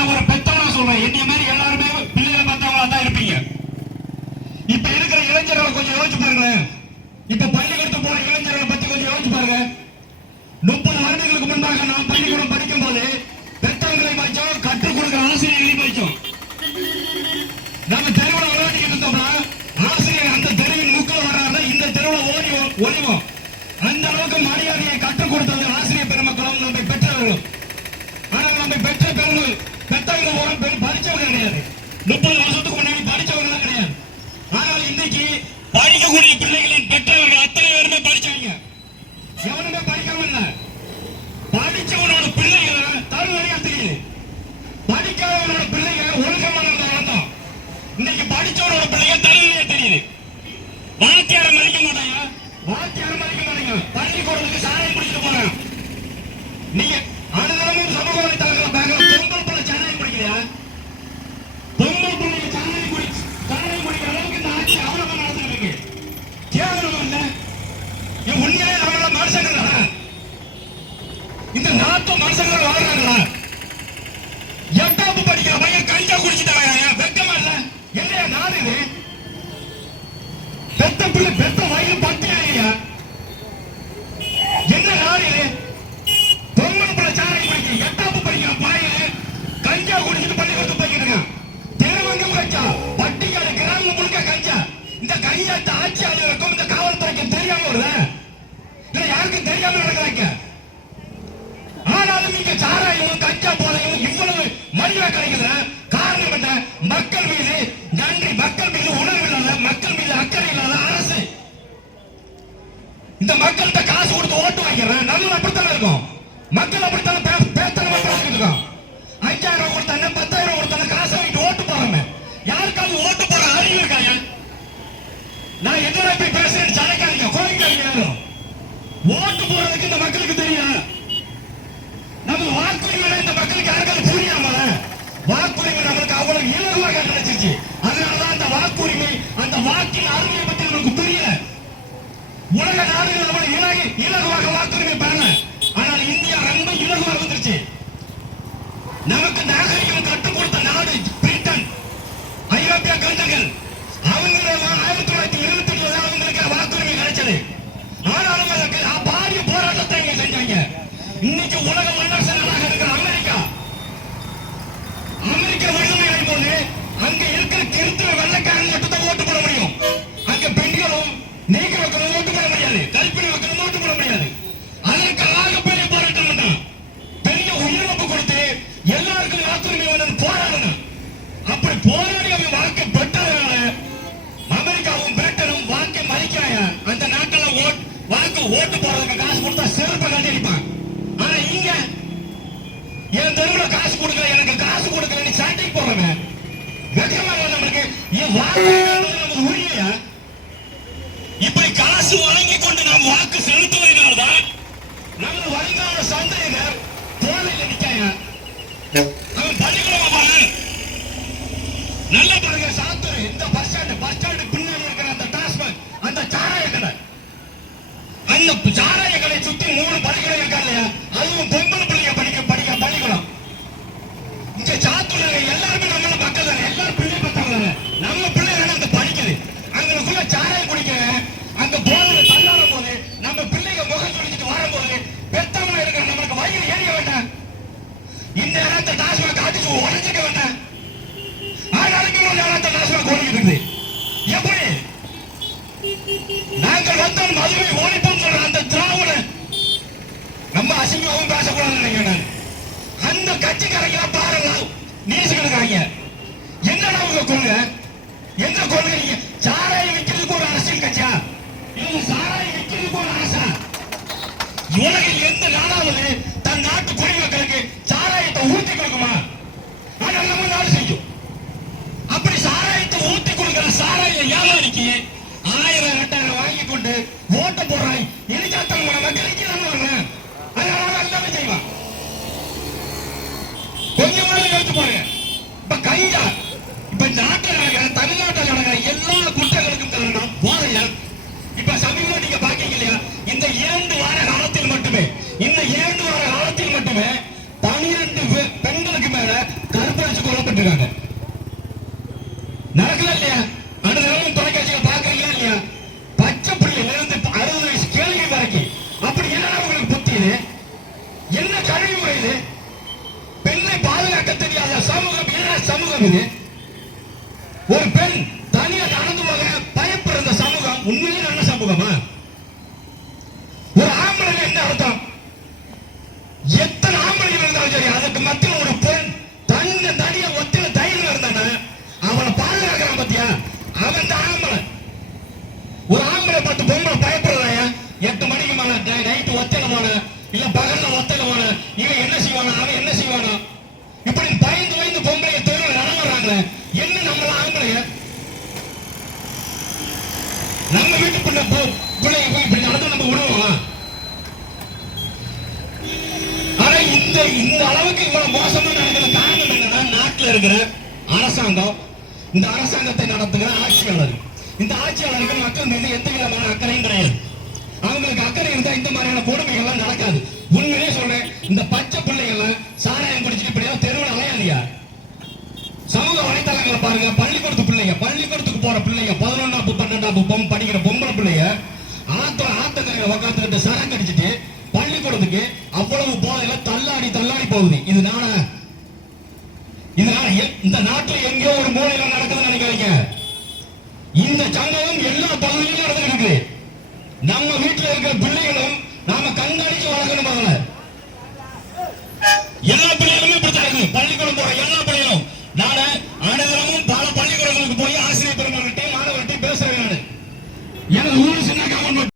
நான் ஒரு பெத்தவனா சொல்றேன், என்னைய மாதிரி எல்லாருமே பிள்ளைகளை பார்த்தவங்களா தான் இருப்பீங்க. இப்ப இருக்கிற இளைஞர்களை கொஞ்சம் யோசிச்சு பாருங்களேன். இப்ப பள்ளிக்கூடத்துக்கு போற இளைஞர்களை பத்தி கொஞ்சம் யோசிச்சு பாருங்க. 30 வருடங்களுக்கு முன்பாக நாம் பள்ளிக்கூடம் படிக்கும் போது பெத்தவங்களை படிச்சோம், கற்றுக் கொடுக்கிற ஆசிரியர்களையும் படிச்சோம். நம்ம தெருவில் விளையாடிக்கிட்டு இருந்தோம்னா ஆசிரியர் அந்த தெருவின் முக்கில் வராத இந்த தெருவில் ஓடி ஒளிவோம். அந்த அளவுக்கு மரியாதையை கற்றுக் கொடுத்தது ஆசிரியர் பெருமக்களும் நம்மை பெற்றவர்களும். ஆனால் நம்மை பெற்ற பெற்றவங்க படிச்சவங்க கிடையாது. 30 வருஷத்துக்கு முன்னாடி படிச்சவங்க கிடையாது. ஆனால் இன்னைக்கு படிக்கக்கூடிய பிள்ளைகளின் பெற்றவர்கள் அத்தனை பேருமே படிச்சவங்க. எவனுமே படிக்காம இல்ல. படிச்சவனோட பிள்ளைகளை தருவரையா தெரியுது. படிக்காதவனோட பிள்ளைகளை ஒழுக்கமான வளர்ந்தோம். இன்னைக்கு படிச்சவனோட பிள்ளைங்க தருவரையா தெரியுது. வாத்தியார மதிக்க மாட்டாங்க, வாத்தியார மதிக்க மாட்டாங்க. பள்ளிக்கூடத்துக்கு சாலை குடிச்சிட்டு போறாங்க. நீங்க அனுதினமும் சமூக வலைத்தளங்களை பார்க்கலாம். பொங்கல் பிள்ளை சாலை குடிக்கிறியா? பொங்கல் பிள்ளைங்க சாலை குடிக்கிற அளவுக்கு இந்த ஆட்சி அவலமா நடந்துட்டு இருக்கு. கேவலம் இல்ல? உண்மையிலே நம்மள மனுஷங்களா? இந்த நாட்டு மனுஷங்கள் வாழ்றாங்களா? 8வது படிக்கிற பையன் கஞ்சா குடிச்சிட்டு வெக்கமா இல்ல? என்னையா நாடு இது? பெத்த பிள்ளை பெத்த வயது பத்தியா? என்ன நாடு இது? பொங்கல் பிள்ளை சாலை குடிக்க 8வது படிக்கிற பையன் கஞ்சா குடிச்சிட்டு பள்ளிக்கூடத்துக்கு போய்கிட்டு இருக்கான். தெருவங்கும் கஞ்சா, பட்டிக்காடு கிராமம் முழுக்க கஞ்சா. இந்த கஞ்சாத்த ஆட்சியாளருக்கும் இந்த காவல்துறைக்கு தெரியாம வருதா? இல்ல யாருக்கும் தெரியாம நடக்கிறாங்க. ஆனாலும் இங்க சாராயமும் கஞ்சா போதையும் இவ்வளவு மலிவா கிடைக்குது. காரணம் என்ன? மக்கள் மீது நன்றி, மக்கள் மீது உணர்வு இல்லாத, மக்கள் மீது அக்கறை இல்லாத அரசு. இந்த மக்கள்கிட்ட காசு கொடுத்து ஓட்டு வாங்கிறேன். நம்ம அப்படித்தானே இருக்கும். மக்கள் அப்படித்தானே பேத்தனமா பேசிட்டு இருக்கோம். 5000 கொடுத்தானே 10,000 கொடுத்தானே காசை வாங்கிட்டு ஓட்டு போறோமே. யாருக்காவது ஓட்டு போற அறிவு இருக்காங்க? நான் எதிராக போய் பேசுறேன் சடைக்காதீங்க, கோரிக்காதீங்க. யாரும் ஓட்டு போறதுக்கு இந்த மக்களுக்கு தெரியும். நம்ம வாக்குரிமை இந்த மக்களுக்கு யாருக்காவது புரியாம வாக்குரிமை நம்மளுக்கு அவ்வளவு இலகுவாக கிடைச்சிருச்சு. அதனாலதான் அந்த வாக்குரிமை, அந்த வாக்கின் அருமையை பத்தி நமக்கு புரியல. உலக நாடுகள் அவ்வளவு இலகுவாக வாக்குரிமை பெறல. ஆனால் இந்தியா ரொம்ப இலகுவாக வந்துருச்சு. நமக்கு நாகரிகம் கற்றுக் கொடுத்த நாடு பிரிட்டன், ஐரோப்பிய கண்டங்கள். அவங்க 1927 அவங்களுக்கு வாக்குரிமை கிடைச்சது. ஆனாலும் அதற்கு பாரிய போராட்டத்தை இங்க செஞ்சாங்க. இன்னைக்கு உலக வல்லரசு நாடாக இருக்கிற அமெரிக்கா விடுதலை அடையும் போது அங்க இருக்கிற கிறிஸ்தவ வெள்ளைக்காரங்க மட்டும் தான் ஓட்டு போட முடியும். அங்க பெண்களும் நீக்கிறவர்களும் ஓட்டு போட முடியாது, கல்பிணி மக்களும் ஓட்டு போட முடியாது. அதற்கு ஆகப்பெரிய போராட்டம் பண்ணான். பெரிய உயிரிழப்பு கொடுத்து எல்லாருக்கும் வாக்குரிமை வந்து போராடணும். அப்படி போராடி அவங்க வாக்கு பெற்றதுனால அமெரிக்காவும் பிரிட்டனும் வாக்கை மதிக்கிறாங்க. அந்த நாட்டில் வாக்கு ஓட்டு போறதுக்கு காசு கொடுத்தா சிறப்பை கண்டிப்பான். ஆனா இங்க என் தெருவில் காசு கொடுக்கல, எனக்கு காசு கொடுக்கல சாட்டிங் போடுறேன். வெக்கமாக நம்மளுக்கு நமக்கு உரிமையா? இப்படி காசு வாங்கி கொண்டு நாம் வாக்கு செலுத்துவதனால்தான் நமது வருங்கால சந்தையினர் தோலையில் நிற்காங்க. அவன் பள்ளிக்கூடம் பாரு, நல்ல பாருங்க. சாத்தூர் இந்த பஸ் ஸ்டாண்டு பின்னாடி இருக்கிற அந்த டாஸ்மாக், அந்த சாராய கடை, அந்த சாராய கடை சுத்தி 3 பள்ளிக்கூடம் இருக்கா இல்லையா? அதுவும் பொம்பளை பிள்ளைங்க படிக்க பள்ளிக்கூடம். இங்க சாத்தூர்ல எல்லாருமே நம்மள மக்கள் தானே, எல்லாரும் பிள்ளை பத்தாங்க. நம்ம பிள்ளை அந்த படிக்குது. அங்களுக்குள்ள சாராயம் குடிக்க அங்க போகிற தள்ளாடும் போது நம்ம பிள்ளைங்க முகம் சொல்லிட்டு வரும்போது பெத்தவங்க இருக்கிற நம்மளுக்கு வயிறு ஏறிய வேண்டாம். இந்த நேரத்தை டாஸ்மாக் அடிச்சு உடஞ்சிக்க வேண்டாம். ஆனாலும் ஒரு நேரத்தை டாஸ்மாக் ஓடிக்கிட்டு இருக்குது. எப்படி நாங்கள் வந்தால் மதுவை ஓடிப்போம் சொல்ற அந்த திராவிட நம்ம அசிங்கமும் பேசக்கூடாது நினைக்கிறேன். அந்த கட்சிக்காரங்க பாருங்க நீசுக்கிறாங்க. என்னடா உங்க கொள்கை? என்ன கொள்கை? நீங்க சாராயம் விற்கிறதுக்கு ஒரு அரசியல் கட்சியா? இவங்க சாராயம் விற்கிறதுக்கு ஒரு அரசா? உலகில் எந்த நாடாவது தன் நாட்டு குடிமக்களுக்கு சாராயத்தை ஊற்றி கொடுக்குமா? ஆனால் நம்ம நாடு செய்யும். அப்படி சாராயத்தை ஊற்றி கொடுக்கிற சாராய வியாபாரிக்கு 1000 2000 வாங்கி கொண்டு ஓட்ட போடுறாங்க. இனிச்சாத்தம் மக்களுக்கு வரேன். அதனால எல்லாமே செய்வான். கொஞ்சமாக யோசிச்சு பாருங்க. இப்ப கையா இப்ப நாட்டில் நடக்கிற, தமிழ்நாட்டில் நடக்கிற எல்லா குற்றங்களுக்கும் காரணம் போதையால். இப்ப சமீபம் நீங்க பாக்கீங்க இல்லையா? இந்த 2 வார காலத்தில் மட்டுமே 12 பெண்களுக்கு மேல கர்ப்ப நடந்துட்டு இருக்காங்க. நடக்கல இல்லையா? அனுதினமும் தொலைக்காட்சியில பாக்குறீங்களா இல்லையா? பச்சை பிள்ளைல இருந்து 60 வயசு கேள்வி வரைக்கும் அப்படி என்ன உங்களுக்கு புத்தி இது? என்ன கல்வி முறை இது? பெண்ணை பாதுகாக்க தெரியாத சமூகம் என்ன சமூகம் இது? ஒரு பெண் தனியா நடந்து போக பயப்படுற இந்த சமூகம் உண்மையிலே நல்ல சமூகமா? ஒரு ஆம்பளை என்ன அர்த்தம்? எத்தனை ஆம்பளைகள் இருந்தாலும் சரி, அதுக்கு மத்தியில் ஒரு பெண் தன்னை தனியா ஒத்தில தைரியம் இருந்தானே அவனை பாதுகாக்கிறான் பத்தியா? அவன் தான் ஆம்பளை. ஒரு ஆம்பளை பார்த்து பொம்பளை பயப்படுறாயா? 8 மணிக்கு மேல நைட்டு ஒத்தையில போன இல்ல பகல்ல ஒத்தையில போன இவன் என்ன செய்வானா அவன் என்ன செய்வானா இப்படி பயந்து பயந்து பொம்பளைய தெருவில் நடந்துறாங்களே. என்ன நம்மள ஆம்பளைய நம்ம வீட்டு பிள்ளை பிள்ளைய போய் இப்படி நடந்து நம்ம விடுவோம்? ஆனா இந்த அளவுக்கு இவ்வளவு மோசமா நடக்கிற காரணம் என்னன்னா, நாட்டில் இருக்கிற அரசாங்கம், இந்த அரசாங்கத்தை நடத்துகிற ஆட்சியாளர், இந்த ஆட்சியாளருக்கு மக்கள் மீது எந்த விதமான அக்கறையும் கிடையாது. அவங்களுக்கு அக்கறை இருந்தா இந்த மாதிரியான கொடுமைகள் எல்லாம் நடக்காது. உண்மையிலே சொல்றேன், இந்த பச்சை பிள்ளைகள் சாராயம் குடிச்சிட்டு இப்படியா தெருவில் அலையாதியா? சமூக வலைதளங்களை பாருங்க, பள்ளிக்கூடத்துக்கு போற பிள்ளைங்க 11ஆம் 12ஆம் படிக்கிற பொம்பளை பிள்ளைங்க ஆத்தக்கரையில உட்காந்துக்கிட்டு சரக்கு அடிச்சுட்டு பள்ளிக்கூடத்துக்கு அவ்வளவு போதையில தள்ளாடி போகுது. இதனால இந்த நாட்டில் எங்கேயோ ஒரு மூலையில நடக்குதுன்னு நினைக்காதீங்க. இந்த சம்பவம் எல்லா பகுதியிலும் நடந்துட்டு இருக்கு. நம்ம வீட்டில் இருக்கிற பிள்ளைகளும் நாம கண்காணிச்சு வளர்க்கணும்.